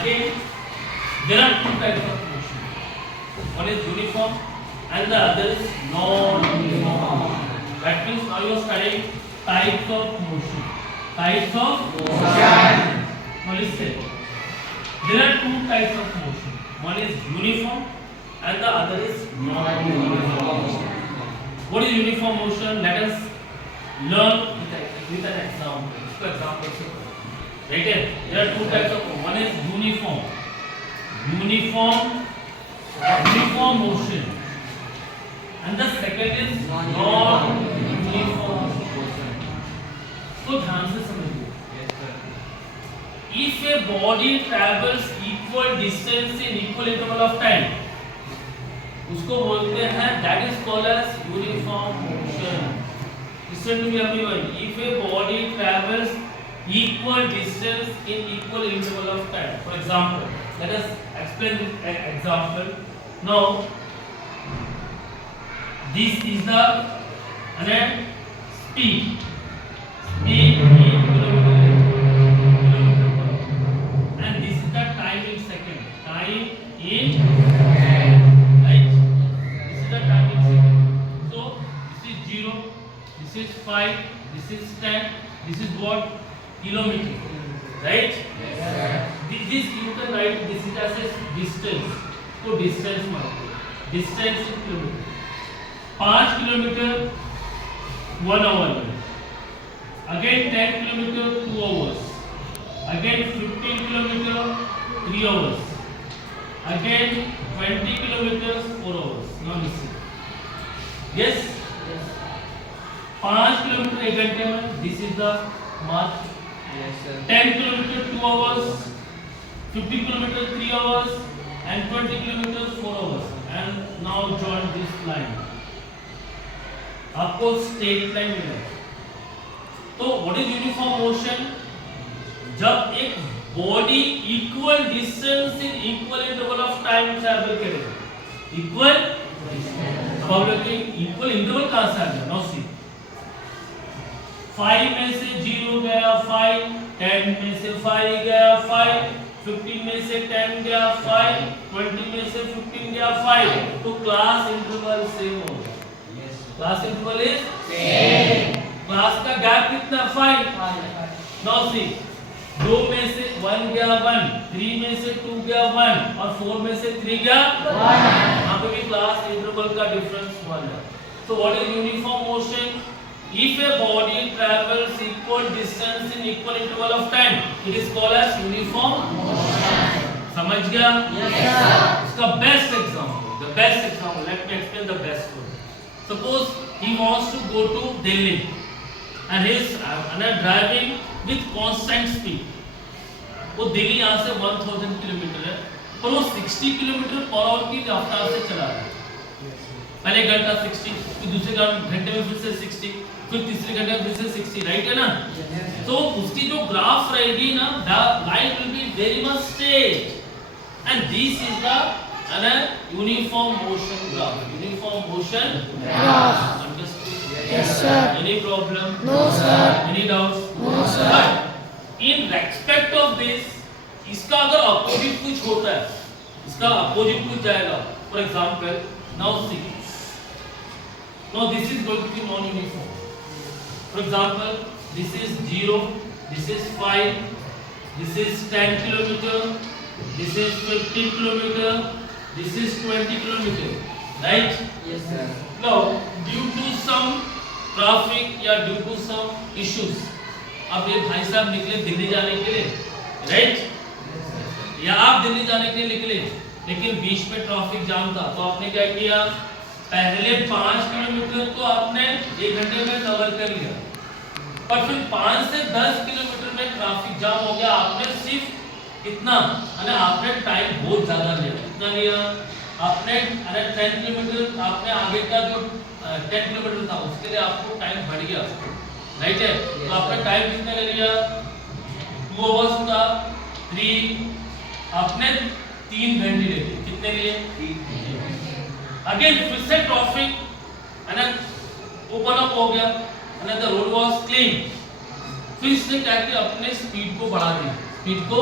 Again, there are two types of motion. One is uniform and the other is non-uniform. That means now you are studying types of motion. Types of motion. Now listen. There are two types of motion. One is uniform and the other is non-uniform. What is uniform motion? Let us learn with an example. इसको example से right है. There are two types of. One is uniform motion, and the second is non-uniform motion. तो ध्यान से समझिए. If a body travels equal distance in equal interval of time, उसको बोलते हैं, that is called as uniform motion. Listen to me everyone. If a body travels equal distance in equal interval of time. For example, let us explain this example. Now, this is the speed in kilometer per hour, and this is the time in second. Time in right. This is the time in second. So this is 0. This is 5. This is 10. This is what? Kilometer, right? Yes. This you can write this is as a distance. तो distance मानते हैं. Distance in kilometer. 5 kilometer 1 hour में. Again 10 kilometer 2 hours. Again 15 kilometer 3 hours. Again 20 kilometers 4 hours. Now listen. Yes. 5 kilometer 1 घंटे में. This is the mark. Yes, sir. 10 kilometer 2 hours, 50 kilometer 3 hours, and 20 kilometers 4 hours. And now join this line. आपको straight line मिलेगा. तो what is uniform motion? जब एक body equal distance in equal interval of time travel करेगा. Equal distance. अब आप लोग equal interval कहाँ से आ गया? Now see. 5 में से 0 गया 5, 10 में से 5 गया 5, 15 में से 10 गया 5, 20 में से 15 गया 5. तो क्लास इंटरवल सेम होगा. Class interval is same. Class का गैप कितना? 5. नाउ सी, 2 में से 1 गया 1, 3 में से 2 गया 1 और 4 में से 3 गया 1. यहाँ पे भी क्लास इंटरवल का डिफरेंस 1 है. So what is uniform motion? If a body travels equal distance in equal interval of time, it is called as uniform motion. समझ गया? Yes, sir. इसका best example. The best example. Let me explain the best one. Suppose he wants to go to Delhi, and he is driving with constant speed. वो दिल्ली यहाँ से 1000 kilometre है, पर वो 60 kilometre per hour की रफ्तार से चला रहा है. पहले घंटा 60, फिर दूसरे घंटे में फिर से 60, फिर तीसरे घंटे में फिर से 60, राइट है ना? तो उसकी जो ग्राफ रहेगी ना, the line will be very much straight, and this is the uniform motion graph. Uniform motion graph. Understood? Yes, sir. Any problem? No, sir. Any doubts? No, sir. But in respect of this, इसका अगर opposite कुछ होता है, इसका opposite कुछ जाएगा. For example, now see. Now this is going to be non-uniform. For example, this is 0, this is 5, this is 10 kilometer, this is 15 kilometer, this is 20 kilometer, right? Yes, sir. Now, due to some traffic या due to some issues, अब ये भाई साहब निकले दिल्ली जाने के लिए, right? या आप दिल्ली जाने के लिए निकले, लेकिन बीच में ट्रैफिक जाम था, तो आपने क्या किया? पहले 5 किलोमीटर तो आपने 1 घंटे में कवर कर लिया, पर फिर 5 से 10 किलोमीटर में ट्रैफिक जाम हो गया. आपने सिर्फ इतना आपने टाइम बहुत ज्यादा लिया. कितना लिया आपने? 10 किलोमीटर आपने आगे का जो 10 किलोमीटर था उसके लिए आपको टाइम बढ़ गया, राइट है? तो आपने टाइम कितना ले लिया? 2 आवर्स था, 3 आपने 3 घंटे ले लिए. कितने लिए? अगेन फिर से ट्रैफिक ओपन अप हो गया, द रोड वाज क्लीन. फिर इसने क्या किया? अपने स्पीड को बढ़ा दिया. स्पीड को